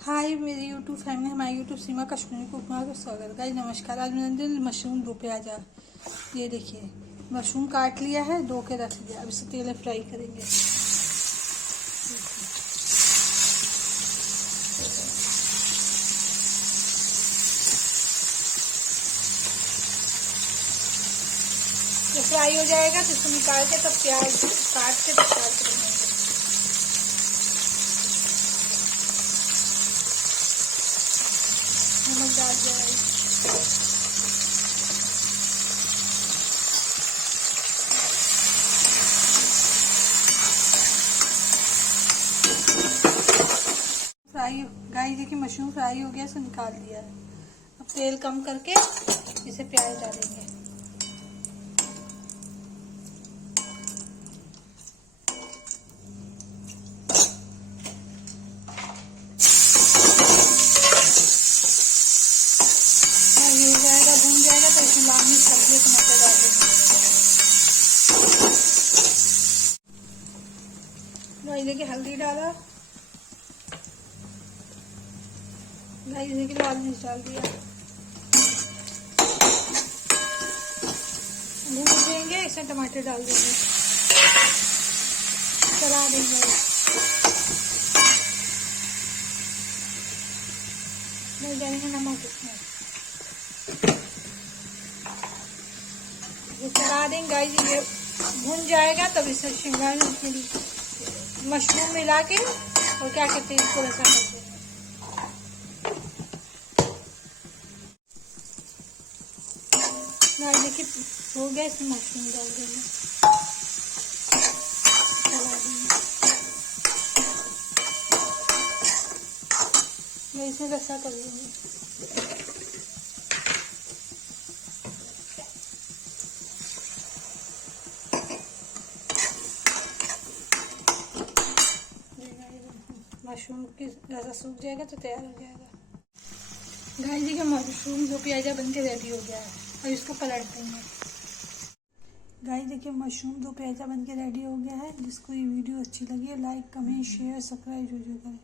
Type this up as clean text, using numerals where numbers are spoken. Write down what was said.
हाय मेरी YouTube family, हमारी YouTube सीमा Kashmiri cook में स्वागत। गाइस नमस्कार। आज मैंने मशरूम दो प्याजा, ये देखिए मशरूम काट लिया है, धो के रख दिया। अब इसे तेल में फ्राई करेंगे। ये फ्राई हो जाएगा तो इसको निकाल के तब प्याज काट के तब फ्राई करेंगे। नमक डाल दिया। फ्राई गाइस देखिए मशरूम फ्राई हो गया, इसे निकाल दिया है। अब तेल कम करके इसे प्याज डालेंगे। ये हो जाएगा, भून जाएगा तो इसमें लाल मिर्च हल्दी टमाटर डाल देंगे। गाइस देखिए हल्दी डाला, गाइस देखिए लाल मिर्च डाल दिया। भून देंगे, इसमें टमाटर डाल देंगे, चला देंगे। नहीं डालेंगे नमक इसमें, ये चला देंगे। गाइस ये भून जाएगा तब इसमें शिमला मिर्च मशरूम मिला के और क्या कहते हैं इसको ऐसा करते हैं। देखिए हो गया, इसमें मशरूम डाल देंगे, चला देंगे। इसमें रसा कर देंगे। मशरूम की रसा सूख जाएगा तो तैयार हो जाएगा। गाइस देखिए मशरूम दो प्याजा बन के रेडी हो गया है। और इसको पलट देंगे। गाइस देखिए मशरूम दो प्याजा बन के रेडी हो गया है। जिसको ये वीडियो अच्छी लगी है लाइक कमेंट शेयर सब्सक्राइब जरूर करें।